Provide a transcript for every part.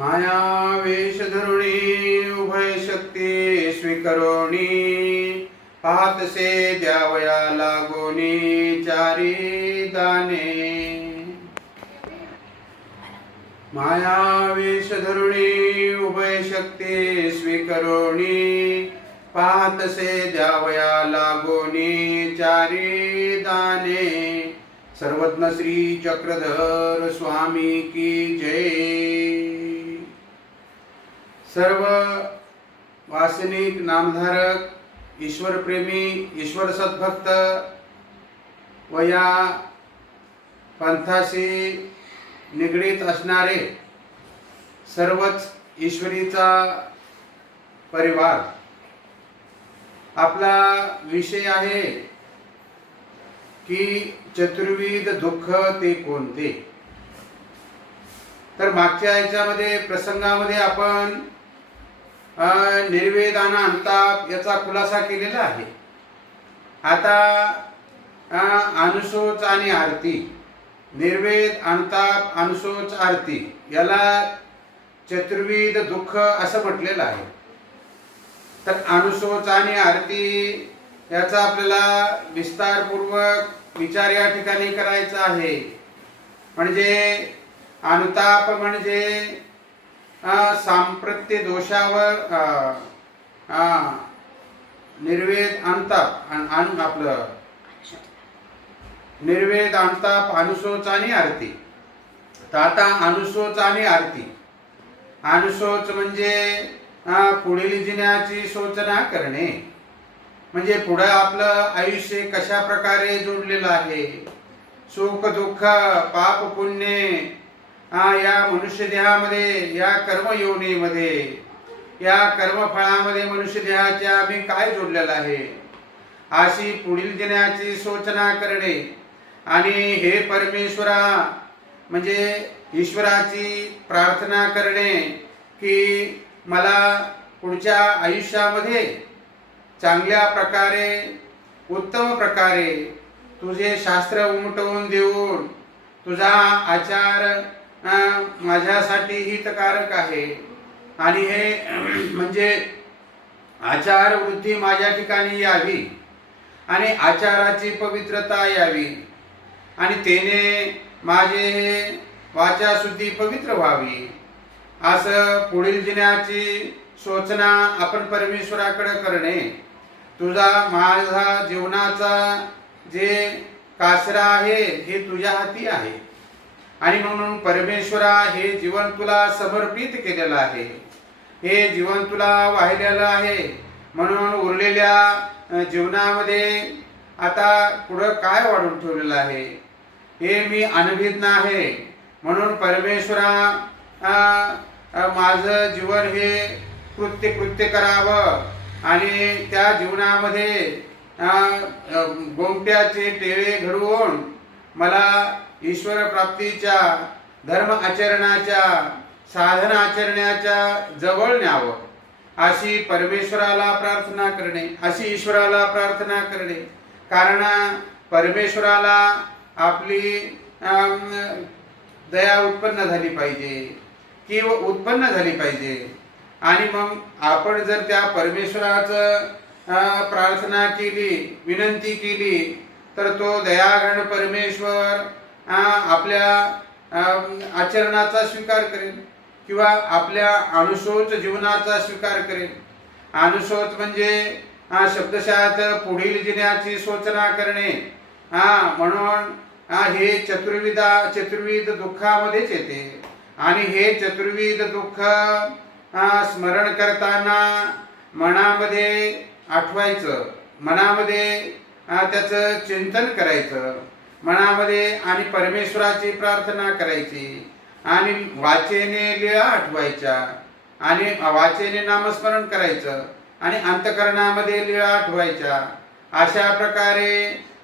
माया वेश धरुणी उभय शक्ती स्वीकरोणी पाहतसे द्यावया लागोनी चारी दाने। माया वेश धरुणी उभय शक्ती स्वीकरोणी पाहतसे द्यावया लागोनी चारी दाने। सर्वज्ञ श्री चक्रधर स्वामी की जय। सर्व वासनिक नामधारक ईश्वर प्रेमी ईश्वर सद्भक्त व या पंथाशी निगडीत असणारे सर्वच ईश्वरीचा परिवार, आपला विषय आहे की चतुर्विध दुःख ते कोणते। तर मागच्या याच्यामध्ये प्रसंगामध्ये आपण निर्वेद आणि अंताप याचा खुलासा केलेला आहे। आता अनुशोच आणि आरती, निर्वेद अंताप अनुशोच आरती याला चतुर्विध दुःख असं म्हटलेलं आहे। तर अनुशोच आणि आरती याचा आपल्याला विस्तारपूर्वक विचार या ठिकाणी करायचा आहे। म्हणजे अनुताप म्हणजे सांप्रत्य दोषावर निर्वेद अंताप आणि आपलं निर्वेद अंताप अनुशोच आणि आरती। तर आता अनुशोच आणि आरती, अनुशोच म्हणजे पुढील जिण्याची शोचना करणे, म्हणजे पुढे आपलं आयुष्य कशा प्रकारे जोडलेलं आहे, सुख दुःख पाप पुण्य या मनुष्य देहामध्ये, या कर्मयोनीमध्ये, या कर्मफळामध्ये मनुष्य देहाच्या आम्ही काय जोडलेलं आहे, अशी पुढील दिनाची सूचना करणे। आणि हे परमेश्वरा म्हणजे ईश्वराची प्रार्थना करणे की मला पुढच्या आयुष्यामध्ये चांगल्या प्रकारे उत्तम प्रकारे तुझे शास्त्र उमटवून देऊन तुझा आचार माझ्यासाठी हितकारक आहे। आणि हे म्हणजे आचार वृद्धी माझ्या ठिकाणी यावी आणि आचाराची पवित्रता यावी आणि तेने माझे वाचा शुद्धी पवित्र व्हावी, असं पुढील दिनाची सूचना आपण परमेश्वराकडे करणे। तुझा माझा जीवनाचा जे कासरा आहे हे तुझ्या हाती आहे आणि म्हणून परमेश्वरा हे जीवन तुला समर्पित केलेलं आहे, हे जीवन तुला वाहिलेलं आहे। म्हणून उरलेल्या जीवनामध्ये आता पुढं काय वाढून ठेवलेलं आहे हे मी अनभिज्ञ आहे। म्हणून परमेश्वरा माझं जीवन हे कृत्य करावं आणि त्या जीवनामध्ये गोमट्याचे टेवे घडवून मला ईश्वर प्राप्तीच्या धर्म आचरणाच्या साधन आचरण्याच्या जवळ न्यावं, अशी परमेश्वराला प्रार्थना करणे, अशी ईश्वराला प्रार्थना करणे। कारण परमेश्वराला आपली दया उत्पन्न झाली पाहिजे किंवा उत्पन्न झाली पाहिजे। आणि मग आपण जर त्या परमेश्वराचं प्रार्थना केली, विनंती केली, तर तो दयाघन परमेश्वर आपल्या आचरणाचा स्वीकार करेल किंवा आपल्या अनुशोच जीवनाचा स्वीकार करेल। अनुशोच म्हणजे शब्दशः पुढील जिण्याची सूचना करणे। म्हणून हे चतुर्विध दुःखामध्येच येते आणि हे चतुर्विध दुःख स्मरण करताना मनामध्ये आठवायचं, मनामध्ये त्याचं चिंतन करायचं, मनामध्ये आणि परमेश्वराची प्रार्थना करायची आणि वाचेने लीळा आठवायच्या आणि वाचेने नामस्मरण करायचं आणि अंतकरणामध्ये लीळा आठवायच्या। अशा प्रकारे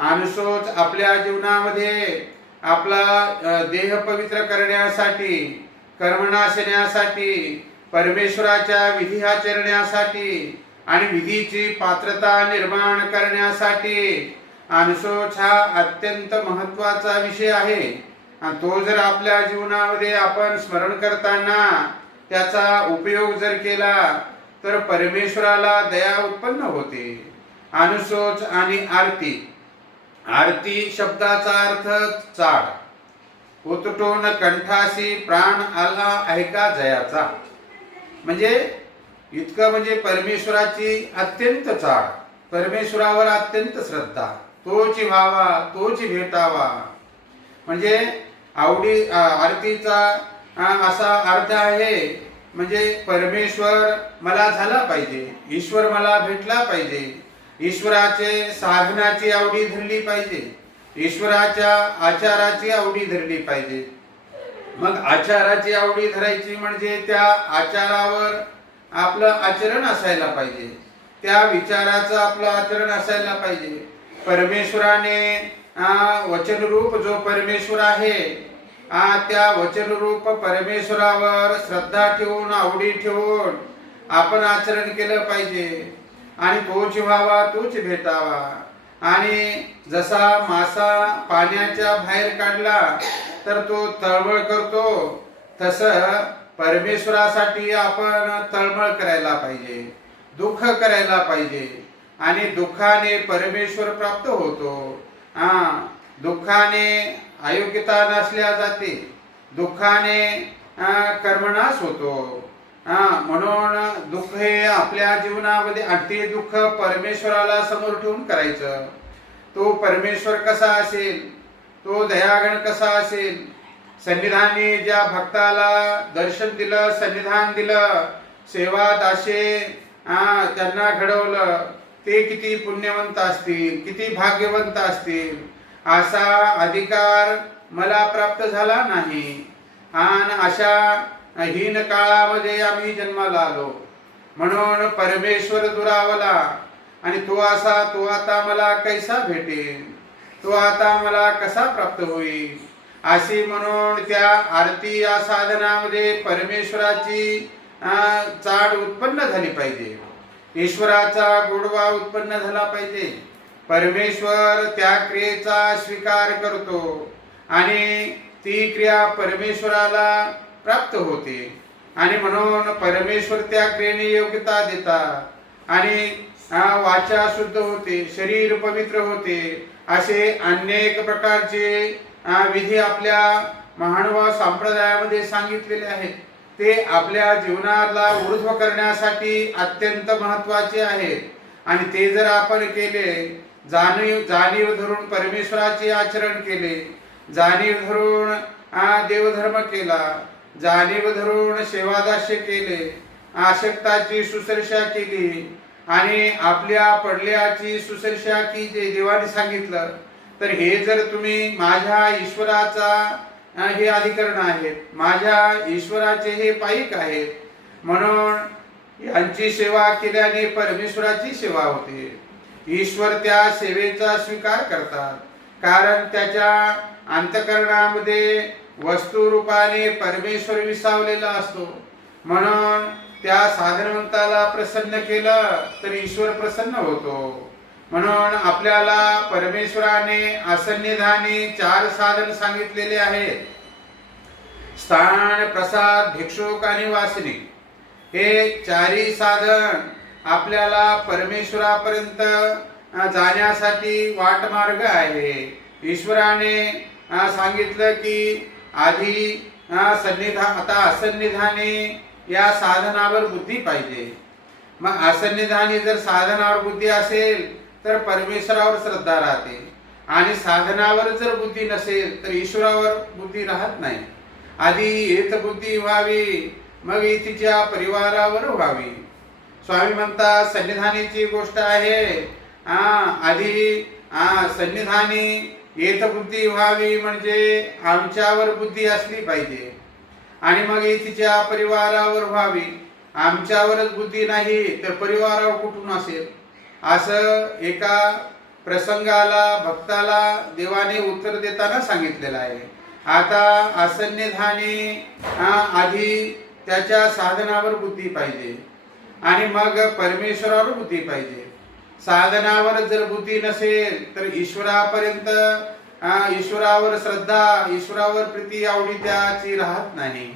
अनुशोच आपल्या जीवनामध्ये आपला देह पवित्र करण्यासाठी, कर्मनाशण्यासाठी, परमेश्वराच्या विधी आचरण्यासाठी आणि विधीची पात्रता निर्माण करण्यासाठी अनुशोच हा अत्यंत महत्त्वाचा विषय आहे। आणि तो जर आपल्या जीवनामध्ये आपण स्मरण करताना त्याचा उपयोग जर केला तर परमेश्वराला दया उत्पन्न होते. अनुशोच आणि आरती. आरती शब्दाचा अर्थ चाड. उतटून कंठासी प्राण आला ऐका जयाचा. म्हणजे इतकं म्हणजे परमेश्वराची अत्यंत चाड, परमेश्वरावर अत्यंत श्रद्धा, तोच व्हावा तोच भेटावा. म्हणजे आरतीचा असा अर्थ आहे म्हणजे परमेश्वर मला झाला पाहिजे, ईश्वर मला भेटला पाहिजे, ईश्वराचे साधनाची आवडी धरली पाहिजे, ईश्वराच्या आचाराची आवडी धरली पाहिजे. मग आचाराची आवडी धरायची म्हणजे त्या आचारावर आपलं आचरण असायला पाहिजे, त्या विचाराचं आपलं आचरण असायला पाहिजे. परमेश्वराने वचनरूप जो परमेश्वर आहे त्या वचनरूप परमेश्वरावर श्रद्धा ठेवून आवडी ठेवून आपण आचरण केलं पाहिजे. आणि तोच व्हावा तोच भेटावा. आणि जसा मासा पाण्याच्या बाहेर काढला तर तो तळमळ करतो, तसं परमेश्वरासाठी आपण तळमळ करायला पाहिजे, दुःख करायला पाहिजे. आणि दुःखाने परमेश्वर प्राप्त होतो. दुःखाने अयोग्यता नसल्या जाते, दुःखाने कर्मनाश होतो. म्हणून दुःख हे आपल्या जीवनामध्ये, ते दुःख परमेश्वराला समोर ठेवून करायचं. तो परमेश्वर कसा असेल, तो दयागण कसा असेल. सन्निधानी ज्या भक्ताला दर्शन दिलं, सन्निधान दिलं, सेवा दासे त्यांना घडवलं, ते किती पुण्यवंत असतील, किती भाग्यवंत असतील. असा अधिकार मला प्राप्त झाला नाही. आणि अशा हीन काळामध्ये आम्ही जन्माला आलो. म्हणून परमेश्वर दुरावला आणि तो आता मला कैसा भेटेल, तो आता मला कसा प्राप्त होईल. अशी म्हणून त्या आरती या साधनामध्ये परमेश्वराची चाड उत्पन्न झाली पाहिजे, ईश्वराचा गोडवा उत्पन्न झाला पाहिजे. परमेश्वर त्या क्रियेचा स्वीकार करतो आणि ती क्रिया परमेश्वराला प्राप्त होते. आणि म्हणून परमेश्वर त्या क्रियेने योग्यता देतात आणि वाचा शुद्ध होते, शरीर पवित्र होते. असे अनेक प्रकारचे विधी आपल्या महानुभाव संप्रदायामध्ये सांगितलेले आहेत. ते आपल्या जीवनाला ऊर्ध्व करण्यासाठी अत्यंत महत्वाचे आहेत. आणि ते जर आपण केले, जाणीव धरून परमेश्वराचे आचरण केले, जाणीव धरून देवधर्म केला, जाणीव धरून सेवादास्य केले, आसक्ताची सुश्रूषा केली आणि आपल्या पडल्याची सुश्रूषा की जे देवाने सांगितलं, तर हे जर तुम्ही माझ्या ईश्वराचा हे अधिकरण आहेत, माझ्या ईश्वराचे हे पाईक आहेत. म्हणून यांची सेवा केल्याने परमेश्वराची सेवा होते. ईश्वर त्या सेवेचा स्वीकार करतात, कारण त्याच्या अंतःकरणामध्ये वस्तू रूपाने परमेश्वर विसावलेला असतो. म्हणून त्या साधनवंताला प्रसन्न केलं तर ईश्वर प्रसन्न होतो. म्हणून आपल्याला परमेश्वराने असन्निधानी 4 साधन सांगितलेले आहेत. स्थान, प्रसाद, भिक्षुक आणि वासनी. हे 4ही साधन आपल्याला परमेश्वरापर्यंत जाण्यासाठी वाटमार्ग आहे. ईश्वराने सांगितलं की आधी आता असन्निधानी या साधनावर बुद्धी पाहिजे. मग असन्निधानी जर साधनावर बुद्धी असेल तर परमेश्वरावर श्रद्धा राहते. आणि साधनावर जर बुद्धी नसेल तर ईश्वरावर बुद्धी राहत नाही. आधी हेत बुद्धी व्हावी, मग तिच्या परिवारावर व्हावी. स्वामी म्हणतात सन्निधानीची गोष्ट आहे, आधी सन्निधानी येत बुद्धी व्हावी म्हणजे आमच्यावर बुद्धी असली पाहिजे. आणि मग तिच्या परिवारावर व्हावी. आमच्यावरच बुद्धी नाही तर परिवारावर कुठून असेल. असं एका प्रसंगाला भक्ताला देवाने उत्तर देताना सांगितलेलं आहे. आता असन्निधानी आधी त्याच्या साधनावर बुद्धी पाहिजे आणि मग परमेश्वरावर बुद्धी पाहिजे. साधनावर जर बुद्धी नसेल तर ईश्वरापर्यंत, ईश्वरावर श्रद्धा, ईश्वरावर प्रीती आवडी त्याची राहत नाही.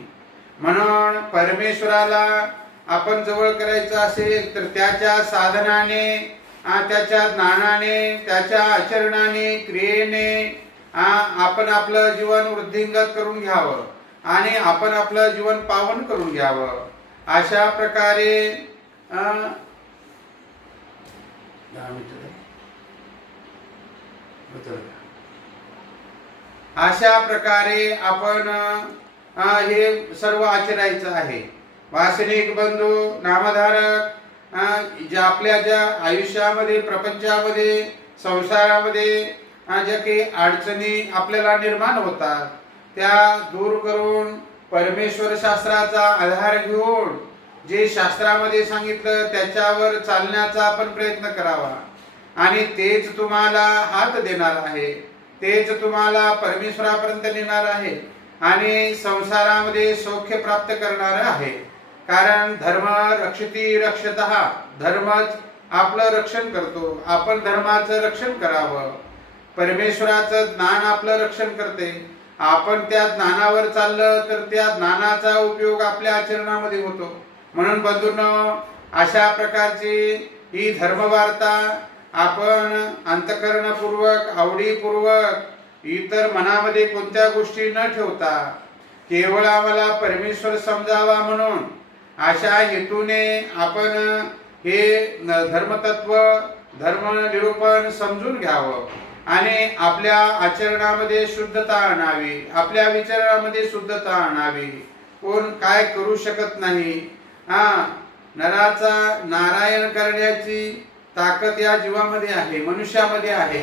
म्हणून परमेश्वराला आपण जवळ करायचं असेल तर त्याच्या साधनाने, त्याच्या ज्ञानाने, त्याच्या आचरणाने, क्रियेने आपण आपलं जीवन वृद्धिंगत करून घ्यावं आणि आपण आपलं जीवन पावन करून घ्यावं. अशा प्रकारे अशा प्रकारे आपण हे सर्व आचरायचं आहे. वासनिक बंधू, नामधारक, ज्या आयुष्यामध्ये, प्रपंचामध्ये, संसारामध्ये ज्या काही अडचणी आपल्याला निर्माण होतात त्या दूर करून परमेश्वर शास्त्राचा आधार घेऊन जे शास्त्रामध्ये सांगितलं त्याच्यावर चालण्याचा आपण प्रयत्न करावा. आणि तेच तुम्हाला हात देणार आहे, तेच तुम्हाला परमेश्वरापर्यंत नेणार आहे आणि संसारामध्ये सौख्य प्राप्त करणार आहे. कारण धर्म रक्षती रक्षतः, धर्मच आपलं रक्षण करतो. आपण धर्माचं रक्षण करावं. परमेश्वराचं ज्ञान आपलं रक्षण करते. आपण त्या ज्ञानावर चाललं तर त्या ज्ञानाचा उपयोग आपल्या आचरणामध्ये होतो. म्हणून बंधूंनो, अशा प्रकारची ही धर्मवार्ता आपण अंतःकरणपूर्वक, आवडीपूर्वक, इतर मनामध्ये कोणत्या गोष्टी न ठेवता केवळ आम्हाला परमेश्वर समजावा म्हणून अशा हेतूने आपण हे धर्मतत्व, धर्मनिरूपण समजून घ्यावं आणि आपल्या आचरणामध्ये शुद्धता आणावी, आपल्या विचारामध्ये शुद्धता आणावी. कोण काय करू शकत नाही. नराचा नारायण करण्याची ताकद या जीवामध्ये आहे, मनुष्यामध्ये आहे.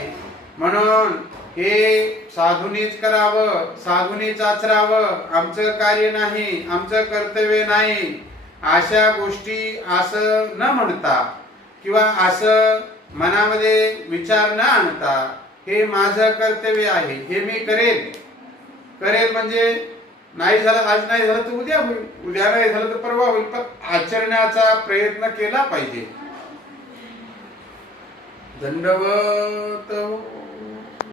म्हणून हे साधूनीच करावं, साधूनीच आचरावं. आमचं कार्य नाही, आमचं कर्तव्य नाही, अशा गोष्टी असं न म्हणता किंवा असं मनामध्ये विचार न आणता हे माझं कर्तव्य आहे, हे मी करेल. करेल म्हणजे नाही झालं, आज नाही झालं तर उद्या होईल, उद्या नाही झालं तर परवा होईल, पण आचरण्याचा प्रयत्न केला पाहिजे. दंडवत.